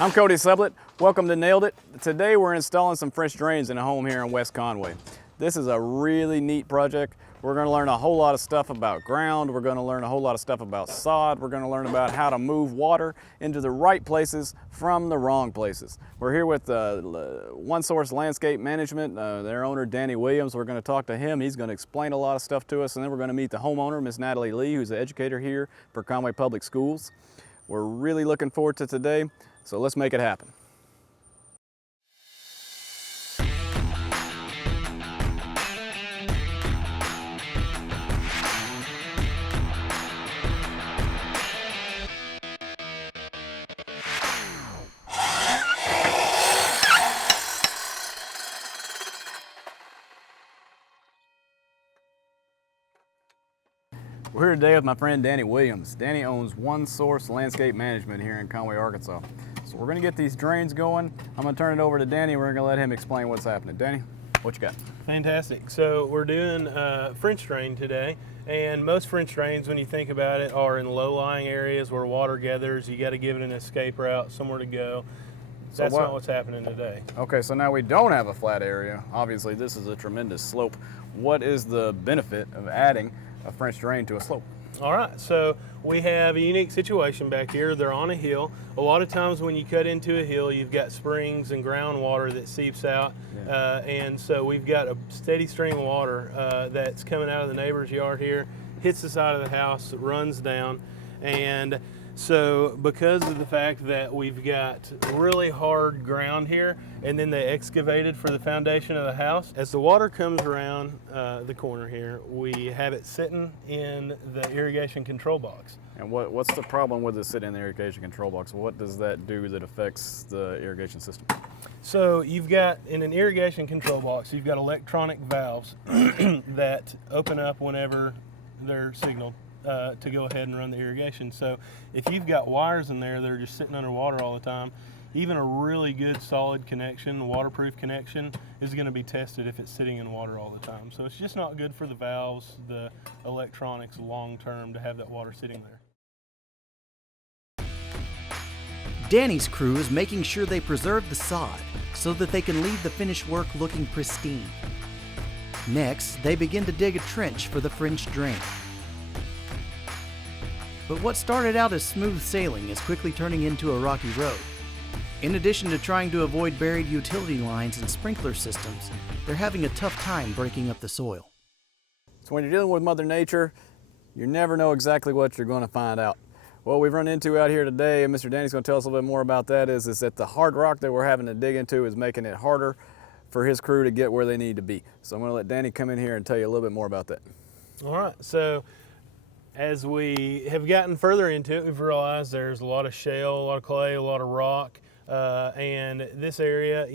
I'm Cody Sublett. Welcome to Nailed It. Today we're installing some French drains in a home here in West Conway. This is a really neat project. We're going to learn a whole lot of stuff about ground. We're going to learn a whole lot of stuff about sod. We're going to learn about how to move water into the right places from the wrong places. We're here with One Source Landscape Management, their owner Danny Williams. We're going to talk to him. He's going to explain a lot of stuff to us, and then we're going to meet the homeowner, Miss Natalie Lee, who's an educator here for Conway Public Schools. We're really looking forward to today, so let's make it happen. We're here today with my friend Danny Williams. Danny owns One Source Landscape Management here in Conway, Arkansas. So we're gonna get these drains going. I'm gonna turn it over to Danny and we're gonna let him explain what's happening. Danny, what you got? Fantastic. So we're doing French drain today, and most French drains, when you think about it, are in low-lying areas where water gathers. You got to give it an escape route, somewhere to go. That's not what's happening today. Okay, so now we don't have a flat area. Obviously, this is a tremendous slope. What is the benefit of adding a French drain to a slope? All right, so we have a unique situation back here. They're on a hill. A lot of times when you cut into a hill, you've got springs and groundwater that seeps out. Yeah. And so we've got a steady stream of water that's coming out of the neighbor's yard here, hits the side of the house, runs down. And so because of the fact that we've got really hard ground here, and then they excavated for the foundation of the house, as the water comes around the corner here, we have it sitting in the irrigation control box. And what's the problem with it sitting in the irrigation control box? What does that do that affects the irrigation system? So you've got, in an irrigation control box, you've got electronic valves that open up whenever they're signaled to go ahead and run the irrigation. So if you've got wires in there that are just sitting underwater all the time, even a really good solid connection, waterproof connection, is going to be tested if it's sitting in water all the time. So it's just not good for the valves, the electronics long term, to have that water sitting there. Danny's crew is making sure they preserve the sod so that they can leave the finished work looking pristine. Next, they begin to dig a trench for the French drain. But what started out as smooth sailing is quickly turning into a rocky road. In addition to trying to avoid buried utility lines and sprinkler systems, they're having a tough time breaking up the soil. So when you're dealing with Mother Nature, you never know exactly what you're going to find out. What we've run into out here today, and Mr. Danny's going to tell us a little bit more about that, is that the hard rock that we're having to dig into is making it harder for his crew to get where they need to be. So I'm going to let Danny come in here and tell you a little bit more about that. All right, so as we have gotten further into it, we've realized there's a lot of shale, a lot of clay, a lot of rock, and this area,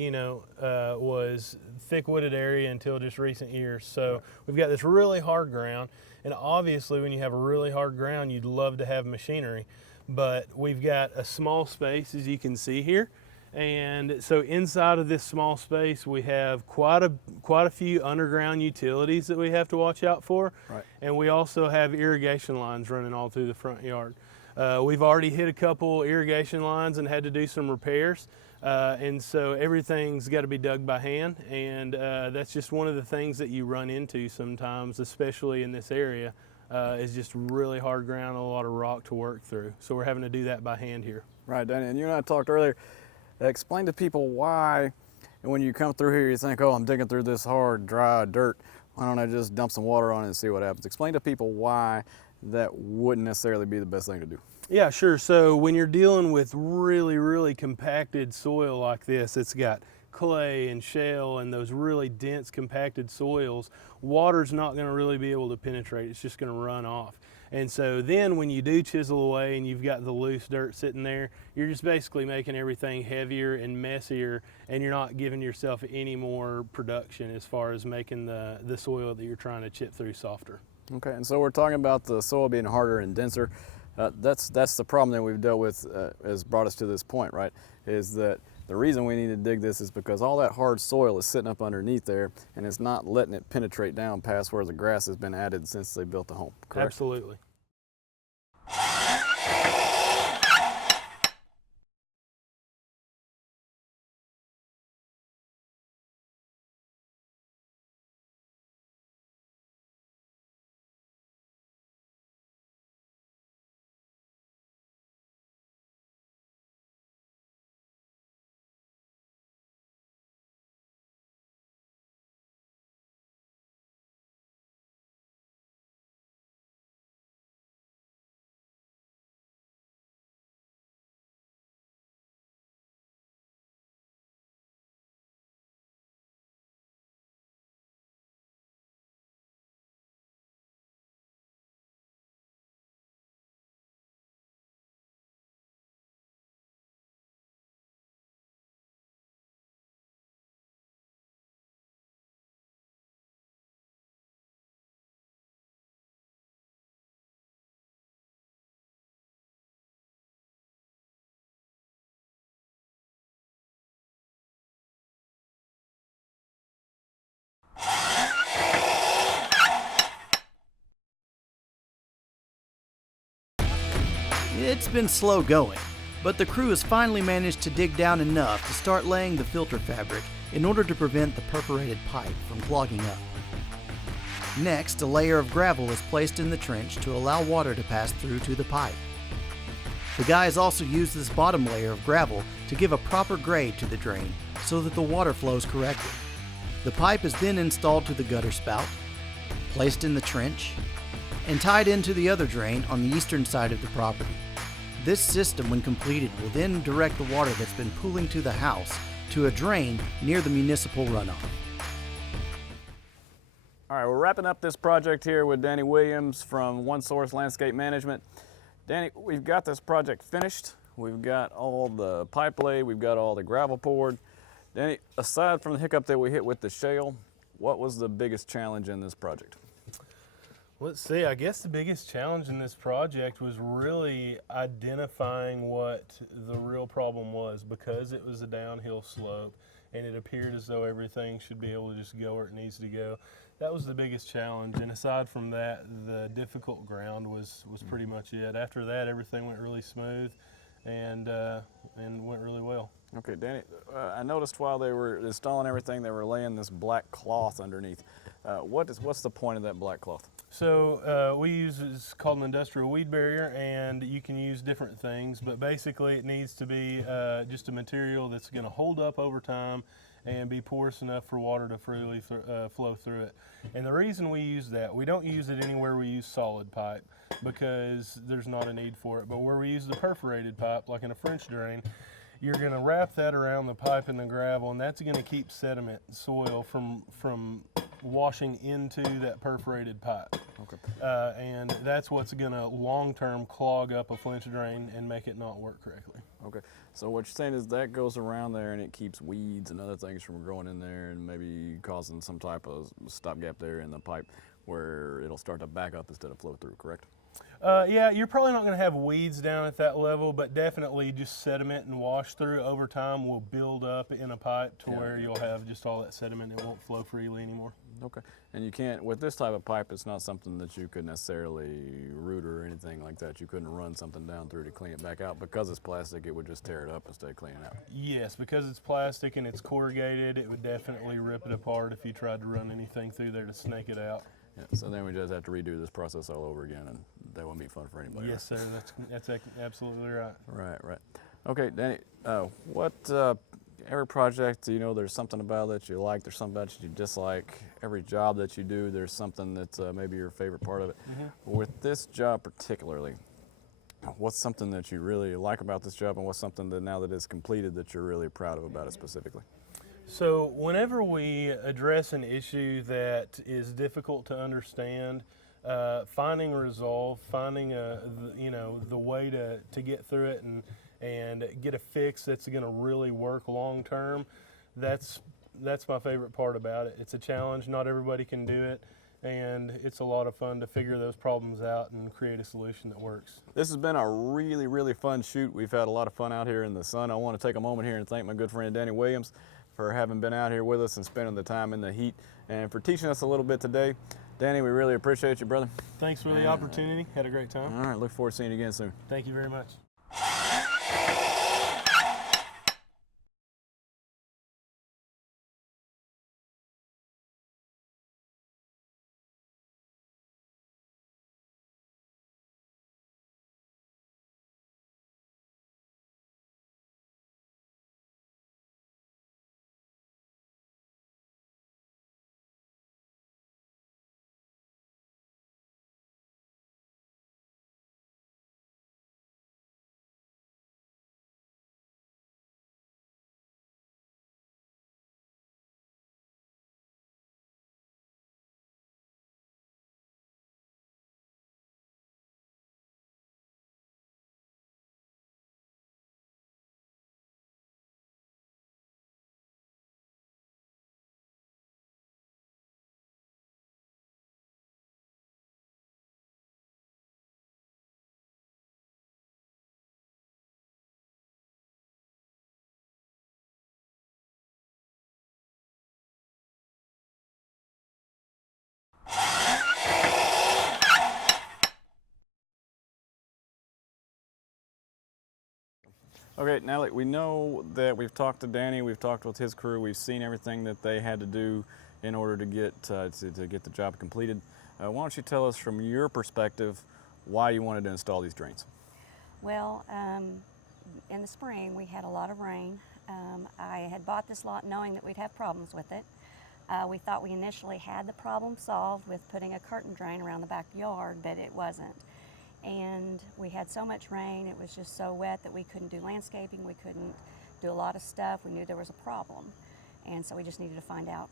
was thick wooded area until just recent years. So we've got this really hard ground, and obviously when you have a really hard ground, you'd love to have machinery, but we've got a small space, as you can see here. And so inside of this small space, we have quite a few underground utilities that we have to watch out for. Right. And we also have irrigation lines running all through the front yard. We've already hit a couple irrigation lines and had to do some repairs. And so everything's got to be dug by hand. And that's just one of the things that you run into sometimes, especially in this area, is just really hard ground, a lot of rock to work through. So we're having to do that by hand here. Right, Danny, and you and I talked earlier. Explain to people why, and when you come through here, you think, oh, I'm digging through this hard, dry dirt. Why don't I just dump some water on it and see what happens? Explain to people why that wouldn't necessarily be the best thing to do. Yeah, sure. So when you're dealing with really, really compacted soil like this, it's got clay and shale and those really dense compacted soils, water's not going to really be able to penetrate. It's just going to run off. And so then when you do chisel away and you've got the loose dirt sitting there, you're just basically making everything heavier and messier, and you're not giving yourself any more production as far as making the soil that you're trying to chip through softer. Okay, and so we're talking about the soil being harder and denser. That's the problem that we've dealt with has brought us to this point, right? Is that the reason we need to dig this is because all that hard soil is sitting up underneath there, and it's not letting it penetrate down past where the grass has been added since they built the home, correct? Absolutely. It's been slow going, but the crew has finally managed to dig down enough to start laying the filter fabric in order to prevent the perforated pipe from clogging up. Next, a layer of gravel is placed in the trench to allow water to pass through to the pipe. The guys also use this bottom layer of gravel to give a proper grade to the drain so that the water flows correctly. The pipe is then installed to the gutter spout, placed in the trench, and tied into the other drain on the eastern side of the property. This system, when completed, will then direct the water that's been pooling to the house to a drain near the municipal runoff. All right, we're wrapping up this project here with Danny Williams from One Source Landscape Management. Danny, we've got this project finished. We've got all the pipe laid, we've got all the gravel poured. Danny, aside from the hiccup that we hit with the shale, what was the biggest challenge in this project? Let's see, I guess the biggest challenge in this project was really identifying what the real problem was, because it was a downhill slope and it appeared as though everything should be able to just go where it needs to go. That was the biggest challenge, and aside from that, the difficult ground was pretty much it. After that, everything went really smooth and went really well. Okay, Danny, I noticed while they were installing everything, they were laying this black cloth underneath. What's the point of that black cloth? So we use, it's called an industrial weed barrier, and you can use different things, but basically it needs to be just a material that's going to hold up over time and be porous enough for water to freely flow through it. And the reason we use that, we don't use it anywhere we use solid pipe because there's not a need for it, but where we use the perforated pipe, like in a French drain, you're going to wrap that around the pipe and the gravel, and that's going to keep sediment and soil from washing into that perforated pipe. Okay. And that's what's going to long-term clog up a French drain and make it not work correctly. Okay, so what you're saying is that goes around there and it keeps weeds and other things from growing in there and maybe causing some type of stopgap there in the pipe where it'll start to back up instead of flow through, correct? Yeah, you're probably not going to have weeds down at that level, but definitely just sediment and wash through over time will build up in a pipe to where you'll have just all that sediment. It won't flow freely anymore. Okay, and you can't, with this type of pipe, it's not something that you could necessarily root or anything like that. You couldn't run something down through to clean it back out. Because it's plastic, it would just tear it up instead of cleaning it out. Yes, because it's plastic and it's corrugated, it would definitely rip it apart if you tried to run anything through there to snake it out. Yeah, so then we just have to redo this process all over again, and that wouldn't be fun for anybody. Yes, sir, that's absolutely right. Right. Okay, Danny, every project, you know, there's something about it that you like, there's something about it you dislike. Every job that you do, there's something that's maybe your favorite part of it. Mm-hmm. With this job particularly, what's something that you really like about this job, and what's something that now that it's completed that you're really proud of about it specifically? So whenever we address an issue that is difficult to understand, finding resolve, finding the way to get through it and get a fix that's going to really work long term, that's my favorite part about it. It's a challenge. Not everybody can do it, and it's a lot of fun to figure those problems out and create a solution that works. This has been a really, really fun shoot. We've had a lot of fun out here in the sun. I want to take a moment here and thank my good friend Danny Williams for having been out here with us and spending the time in the heat and for teaching us a little bit today. Danny, we really appreciate you, brother. Thanks for the opportunity. Had a great time. All right, look forward to seeing you again soon. Thank you very much. Okay, Natalie, we know that we've talked to Danny, we've talked with his crew, we've seen everything that they had to do in order to get the job completed. Why don't you tell us from your perspective why you wanted to install these drains? Well, in the spring we had a lot of rain. I had bought this lot knowing that we'd have problems with it. We thought we initially had the problem solved with putting a curtain drain around the backyard, but it wasn't. And we had so much rain, it was just so wet that we couldn't do landscaping, we couldn't do a lot of stuff. We knew there was a problem, and so we just needed to find out,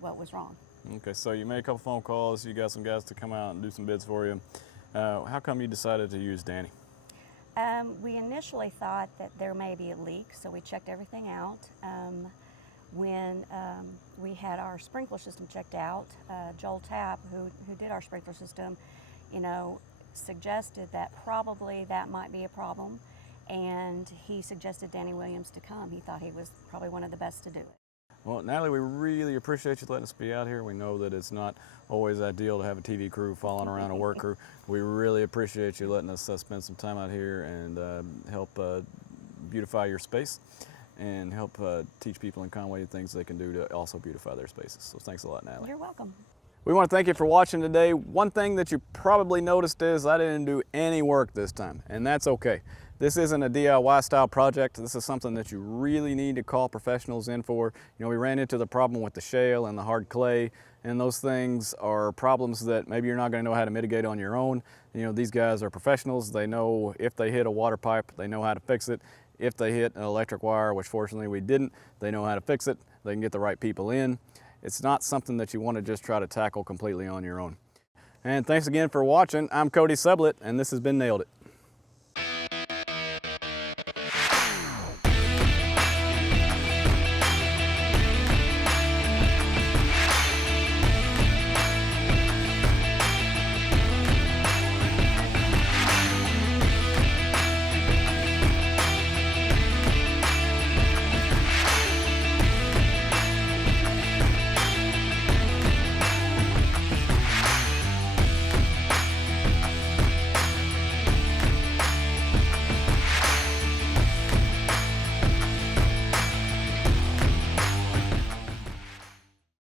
what was wrong. Okay, so you made a couple phone calls, you got some guys to come out and do some bids for you. How come you decided to use Danny? We initially thought that there may be a leak, so we checked everything out. When we had our sprinkler system checked out, Joel Tapp, who did our sprinkler system, suggested that probably that might be a problem, and he suggested Danny Williams to come. He thought he was probably one of the best to do it. Well, Natalie, we really appreciate you letting us be out here. We know that it's not always ideal to have a TV crew following around a work crew. We really appreciate you letting us spend some time out here and help beautify your space and help teach people in Conway the things they can do to also beautify their spaces. So thanks a lot, Natalie. You're welcome. We want to thank you for watching today. One thing that you probably noticed is I didn't do any work this time, and that's okay. This isn't a DIY style project. This is something that you really need to call professionals in for. We ran into the problem with the shale and the hard clay, and those things are problems that maybe you're not going to know how to mitigate on your own. These guys are professionals. They know if they hit a water pipe, they know how to fix it. If they hit an electric wire, which fortunately we didn't, they know how to fix it. They can get the right people in. It's not something that you want to just try to tackle completely on your own. And thanks again for watching. I'm Cody Sublett, and this has been Nailed It.